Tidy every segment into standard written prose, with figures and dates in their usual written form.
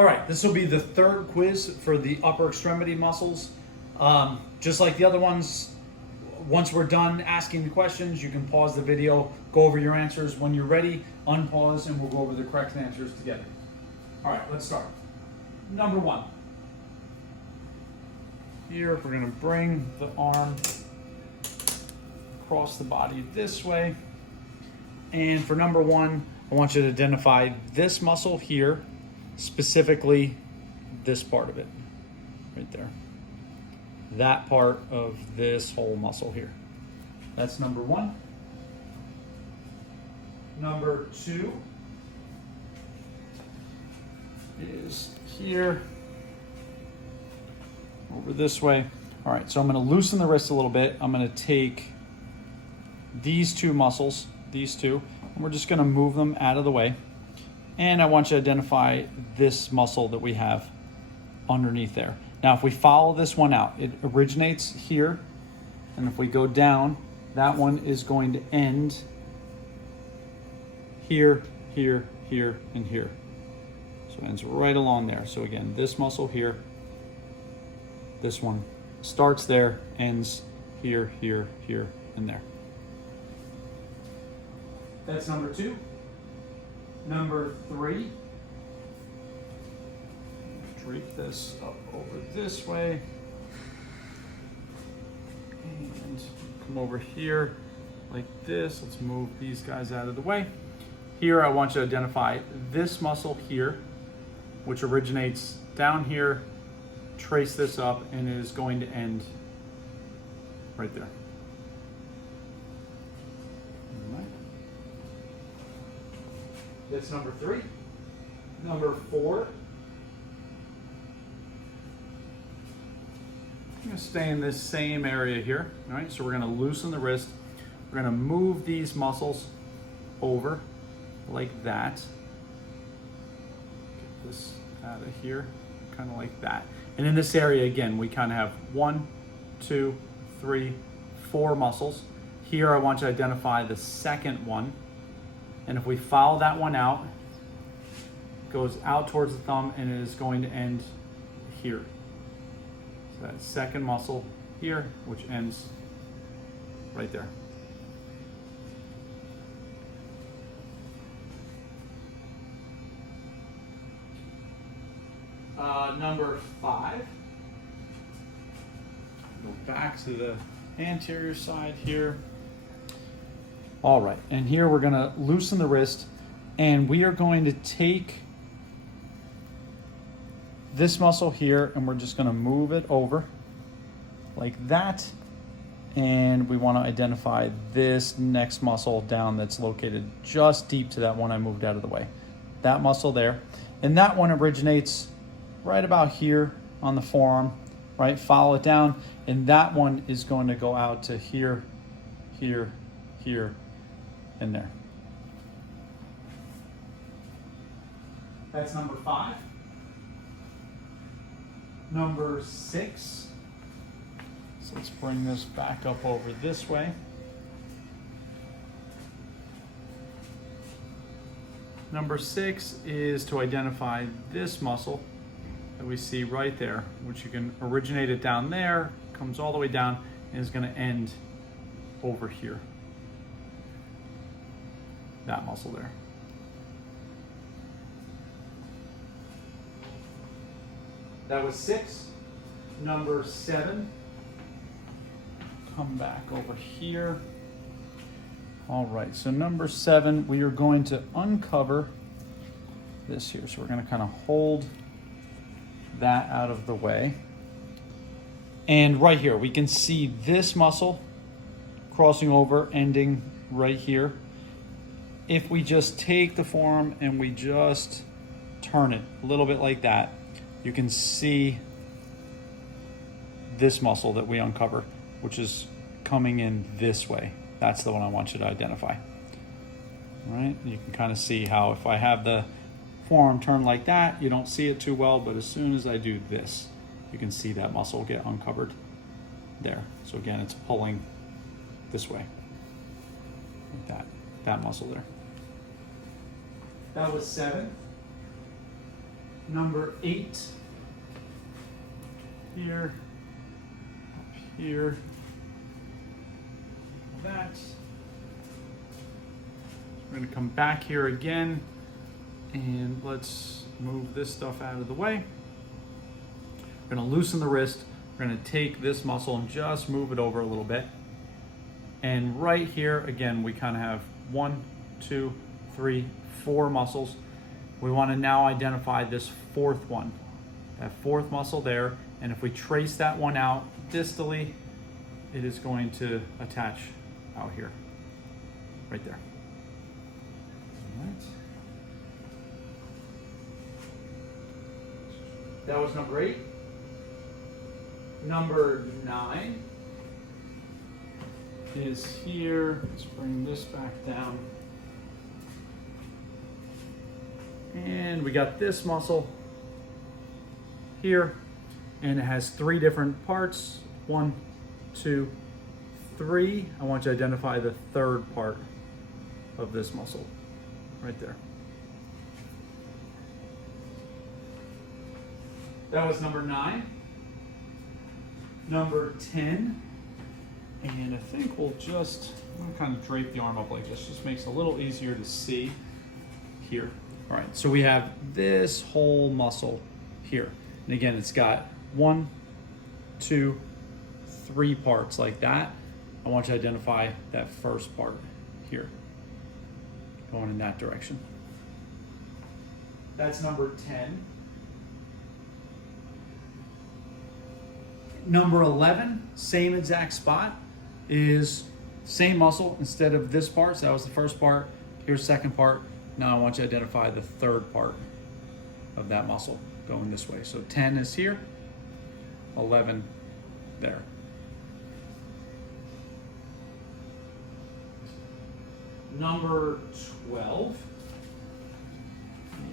All right, this will be the third quiz for the upper extremity muscles. Just like the other ones, once we're done asking the questions, you can pause the video, go over your answers. When you're ready, unpause, and we'll go over the correct answers together. All right, let's start. Number one. Here, we're gonna bring the arm across the body this way. And for number one, I want you to identify this muscle here, specifically this part of it, right there. That part of this whole muscle here. That's number one. Number two is here, over this way. All right, so I'm gonna loosen the wrist a little bit. I'm gonna take these two muscles, these two, and we're just gonna move them out of the way. And I want you to identify this muscle that we have underneath there. Now, if we follow this one out, it originates here, and if we go down, that one is going to end here, here, here, and here. So it ends right along there. So again, this muscle here, this one starts there, ends here, here, here, and there. That's number two. Number three. Drape this up over this way. And come over here like this. Let's move these guys out of the way. Here, I want you to identify this muscle here, which originates down here, trace this up, and it is going to end right there. All right. That's number three. Number four. I'm going to stay in this same area here. All right, so we're going to loosen the wrist. We're going to move these muscles over like that. Get this out of here, kind of like that. And in this area, again, we kind of have 1, 2, 3, 4 muscles. Here, I want you to identify the second one. And if we follow that one out, it goes out towards the thumb and it is going to end here. So that second muscle here, which ends right there. Number five. Go back to the anterior side here. All right, and here we're gonna loosen the wrist, and we are going to take this muscle here and we're just gonna move it over like that. And we wanna identify this next muscle down that's located just deep to that one I moved out of the way. That muscle there. And that one originates right about here on the forearm, right? Follow it down, and that one is going to go out to here, here, here, and there. That's number five. Number six. So let's bring this back up over this way. Number six is to identify this muscle that we see right there, which you can originate it down there, comes all the way down, and is going to end over here. That muscle there. That was six. Number seven. Come back over here. All right, so number seven, we are going to uncover this here. So we're going to kind of hold that out of the way. And right here, we can see this muscle crossing over, ending right here. If we just take the forearm and we just turn it a little bit like that, you can see this muscle that we uncover, which is coming in this way. That's the one I want you to identify. All right, you can kind of see how if I have the forearm turned like that, you don't see it too well, but as soon as I do this, you can see that muscle get uncovered there. So again, it's pulling this way, like that muscle there. That was seven. Number 8, here, up here, that. We're going to come back here again, and let's move this stuff out of the way. We're going to loosen the wrist. We're going to take this muscle and just move it over a little bit. And right here, again, we kind of have 1, 2, 3, 4 muscles. We want to now identify this 4th one, that 4th muscle there. And if we trace that one out distally, it is going to attach out here, right there. All right. That was number 8. Number 9 is here. Let's bring this back down. And we got this muscle here, and it has 3 different parts. 1, 2, 3. I want you to identify the 3rd part of this muscle right there. That was number 9. Number 10. And I think we'll just, I'm gonna kind of drape the arm up like this. Just makes it a little easier to see here. All right, so we have this whole muscle here. And again, it's got 1, 2, 3 parts like that. I want you to identify that first part here, going in that direction. That's number 10. Number 11, same exact spot, is same muscle. Instead of this part, so that was the first part, here's the second part. Now I want you to identify the 3rd part of that muscle going this way. So 10 is here, 11 there. Number 12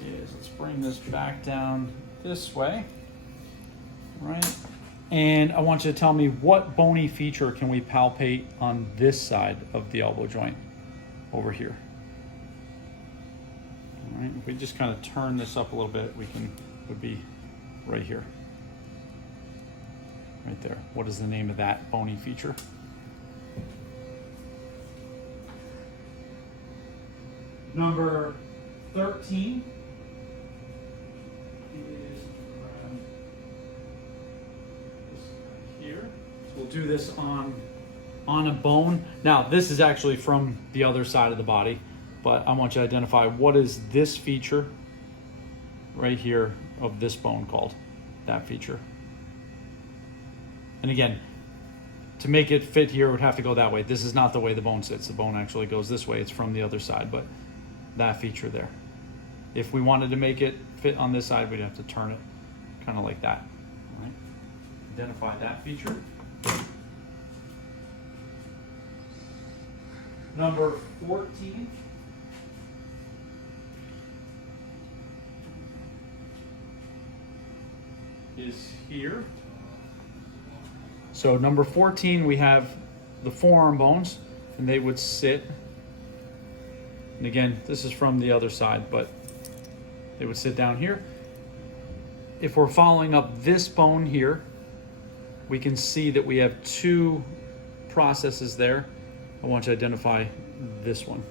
is, let's bring this back down this way, right? And I want you to tell me, what bony feature can we palpate on this side of the elbow joint over here? All right, if we just kind of turn this up a little bit, would be right here. Right there. What is the name of that bony feature? Number 13 is here. So we'll do this on a bone. Now, this is actually from the other side of the body, but I want you to identify what is this feature right here of this bone called, that feature. And again, to make it fit here, it would have to go that way. This is not the way the bone sits. The bone actually goes this way. It's from the other side, but that feature there. If we wanted to make it fit on this side, we'd have to turn it kind of like that. All right. Identify that feature. Number 14 is here. So number 14, we have the forearm bones, and they would sit. And again, this is from the other side, but they would sit down here. If we're following up this bone here, we can see that we have 2 processes there. I want you to identify this one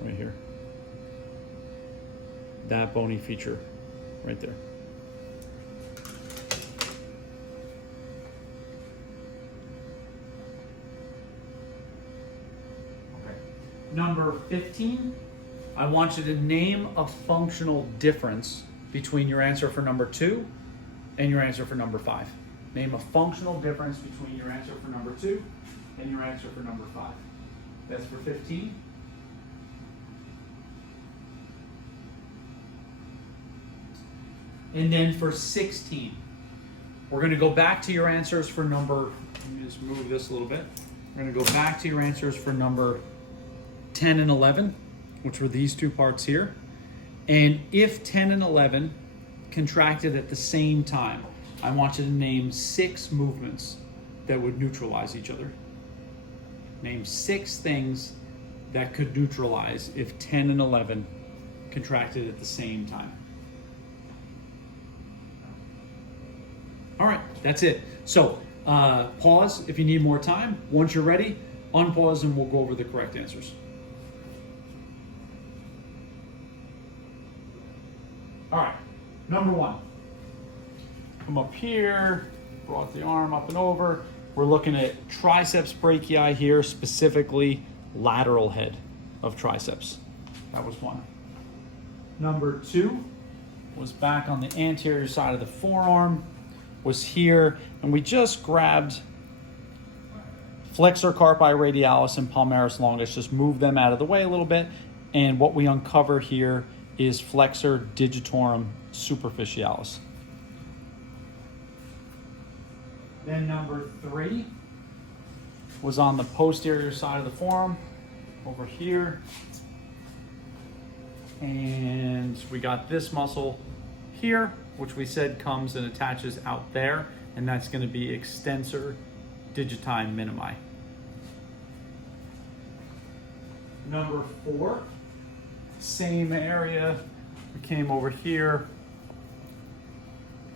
right here. That bony feature right there. Number 15, I want you to name a functional difference between your answer for number 2 and your answer for number 5. Name a functional difference between your answer for number 2 and your answer for number 5. That's for 15. And then for 16, we're going to go back to your answers for number, let me just move this a little bit. We're going to go back to your answers for number 10 and 11, which were these 2 parts here. And if 10 and 11 contracted at the same time, I want you to name 6 movements that would neutralize each other. Name 6 things that could neutralize if 10 and 11 contracted at the same time. All right, that's it. So pause if you need more time. Once you're ready, unpause and we'll go over the correct answers. All right, number one. Come up here, brought the arm up and over. We're looking at triceps brachii here, specifically lateral head of triceps. That was one. Number two was back on the anterior side of the forearm, was here, and we just grabbed flexor carpi radialis and palmaris longus, just move them out of the way a little bit, and what we uncover here is flexor digitorum superficialis. Then number three was on the posterior side of the forearm, over here. And we got this muscle here, which we said comes and attaches out there, and that's going to be extensor digiti minimi. Number four, same area. We came over here,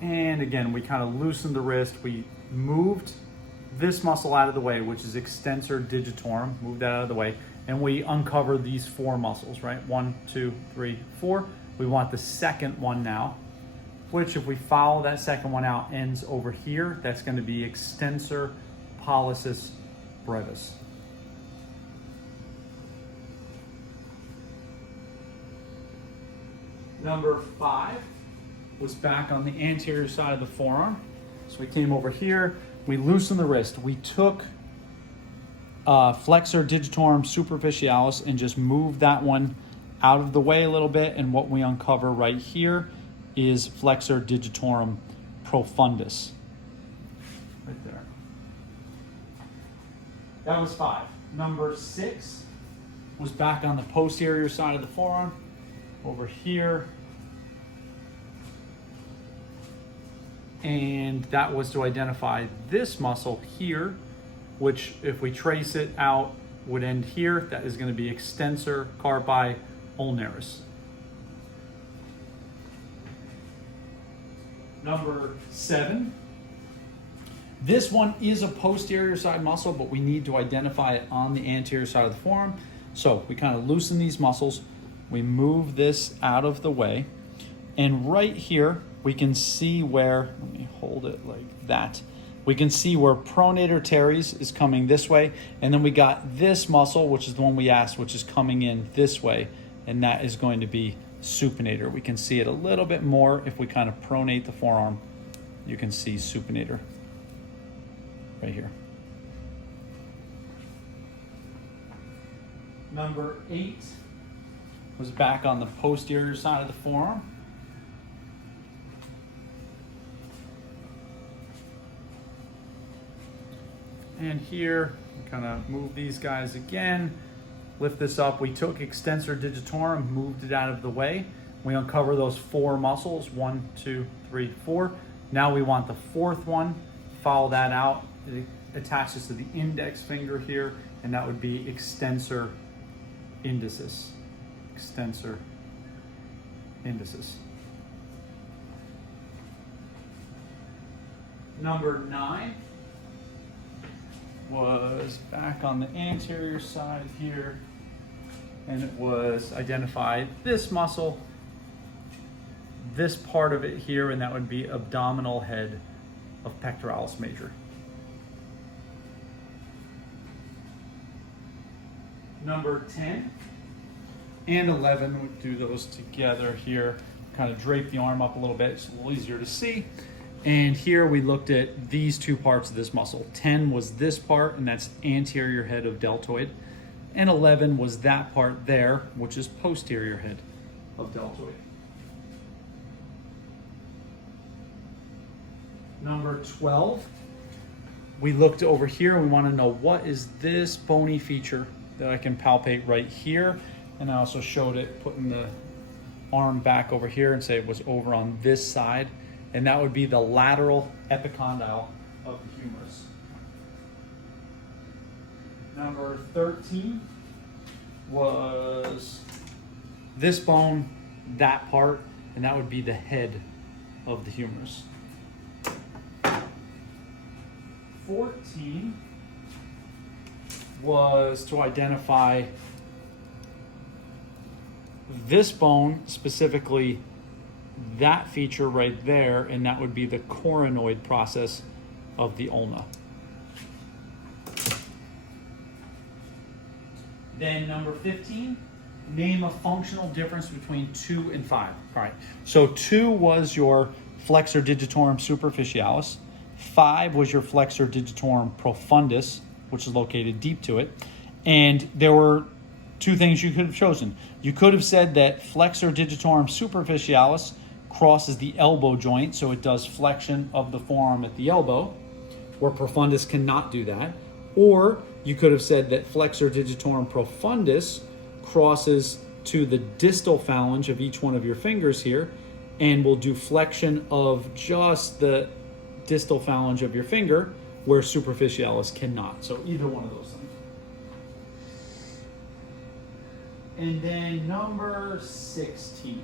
and again, we kind of loosened the wrist. We moved this muscle out of the way, which is extensor digitorum, moved that out of the way, and we uncover these four muscles, right? 1, 2, 3, 4. We want the second one now, which if we follow that second one out, ends over here. That's going to be extensor pollicis brevis. Number five was back on the anterior side of the forearm. So we came over here, we loosened the wrist. We took flexor digitorum superficialis and just moved that one out of the way a little bit. And what we uncover right here is flexor digitorum profundus. Right there. That was five. Number six was back on the posterior side of the forearm, over here. And that was to identify this muscle here, which if we trace it out would end here. That is going to be extensor carpi ulnaris. Number seven. This one is a posterior side muscle, but we need to identify it on the anterior side of the forearm. So we kind of loosen these muscles. We move this out of the way. And right here, we can see where, let me hold it like that. We can see where pronator teres is coming this way. And then we got this muscle, which is the one we asked, which is coming in this way. And that is going to be supinator. We can see it a little bit more if we kind of pronate the forearm. You can see supinator right here. Number eight was back on the posterior side of the forearm. And here, kind of move these guys again, lift this up. We took extensor digitorum, moved it out of the way. We uncover those four muscles, 1, 2, 3, 4. Now we want the fourth one, follow that out. It attaches to the index finger here, and that would be extensor indicis. Extensor indicis. Number 9 was back on the anterior side here, and it was identified this muscle, this part of it here, and that would be abdominal head of pectoralis major. Number 10 and 11, we'll do those together here, kind of drape the arm up a little bit, it's a little easier to see. And here we looked at these two parts of this muscle. 10 was this part, and that's anterior head of deltoid. And 11 was that part there, which is posterior head of deltoid. Number 12, we looked over here and we want to know what is this bony feature that I can palpate right here. And I also showed it putting the arm back over here and say it was over on this side. And that would be the lateral epicondyle of the humerus. Number 13 was this bone, that part, and that would be the head of the humerus. 14 was to identify this bone, specifically that feature right there, and that would be the coronoid process of the ulna. Then number 15, name a functional difference between 2 and 5. All right, so 2 was your flexor digitorum superficialis. 5 was your flexor digitorum profundus, which is located deep to it. And there were 2 things you could have chosen. You could have said that flexor digitorum superficialis crosses the elbow joint, so it does flexion of the forearm at the elbow, where profundus cannot do that. Or you could have said that flexor digitorum profundus crosses to the distal phalange of each one of your fingers here and will do flexion of just the distal phalange of your finger, where superficialis cannot. So either one of those things. And then number 16.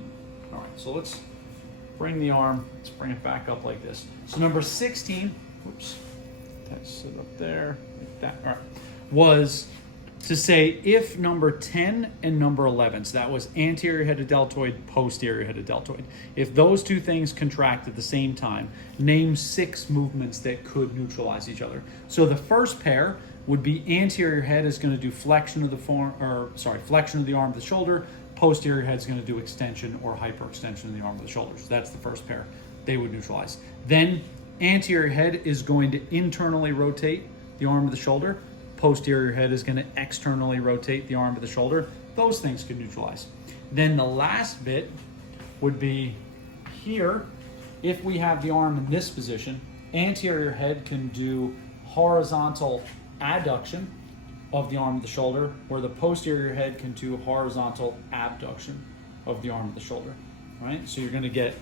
All right, so let's bring the arm, let's bring it back up like this. So number 16, whoops, that's it up there, like that, all right, was to say if number 10 and number 11, so that was anterior headed deltoid, posterior headed deltoid, if those 2 things contract at the same time, name 6 movements that could neutralize each other. So the first pair would be anterior head is going to do flexion of the flexion of the arm of the shoulder. Posterior head is going to do extension or hyperextension of the arm of the shoulder. So that's the first pair. They would neutralize. Then anterior head is going to internally rotate the arm of the shoulder. Posterior head is going to externally rotate the arm of the shoulder. Those things could neutralize. Then the last bit would be here. If we have the arm in this position, anterior head can do horizontal adduction of the arm of the shoulder, where the posterior head can do horizontal abduction of the arm of the shoulder. Right? So you're going to get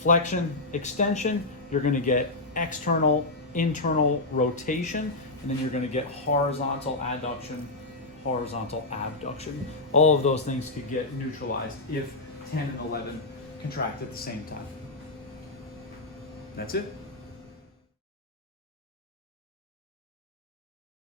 flexion, extension, you're going to get external, internal rotation, and then you're going to get horizontal adduction, horizontal abduction. All of those things could get neutralized if 10 and 11 contract at the same time. That's it.